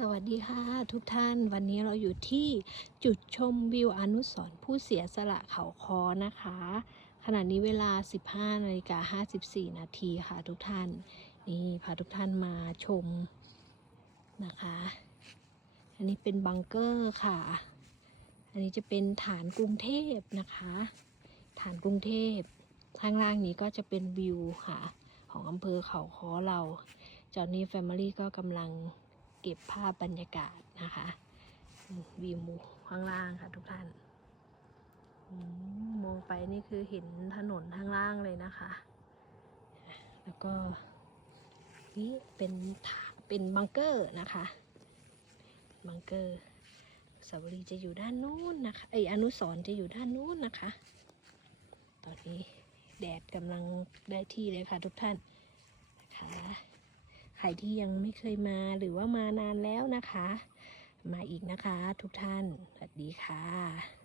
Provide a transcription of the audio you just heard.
สวัสดีค่ะทุกท่านวันนี้เราอยู่ที่จุดชมวิวอนุสร์ผู้เสียสละเขาคอนะคะ ขณะนี้เวลา 15นาฬิกา54 นาทีค่ะทุกท่านนี่พาทุกท่านมาชมนะคะ อันนี้เป็นบังเกอร์ค่ะ อันนี้จะเป็นฐานกรุงเทพนะคะ ฐานกรุงเทพข้างล่างนี้ก็จะเป็นวิวค่ะ ของอำเภอเขาคอเราจอนนี่แฟมิลี่ก็กำลัง เก็บภาพบรรยากาศนะคะอืมวิวข้างล่างค่ะทุกท่านมองไปนี่คือเห็นถนนข้างล่างเลยนะคะ แล้วก็นี่เป็นถาเป็นบังเกอร์นะคะบังเกอร์สาวรีจะอยู่ด้านนู้นนะคะไออนุสรจะอยู่ด้านนู้นนะคะ ตอนนี้แดดกำลังได้ที่เลยค่ะทุกท่าน รที่ยังไม่เคยมาหรือว่ามานานแล้วนะคะ มาอีกนะคะทุกท่าน สวัสดีค่ะ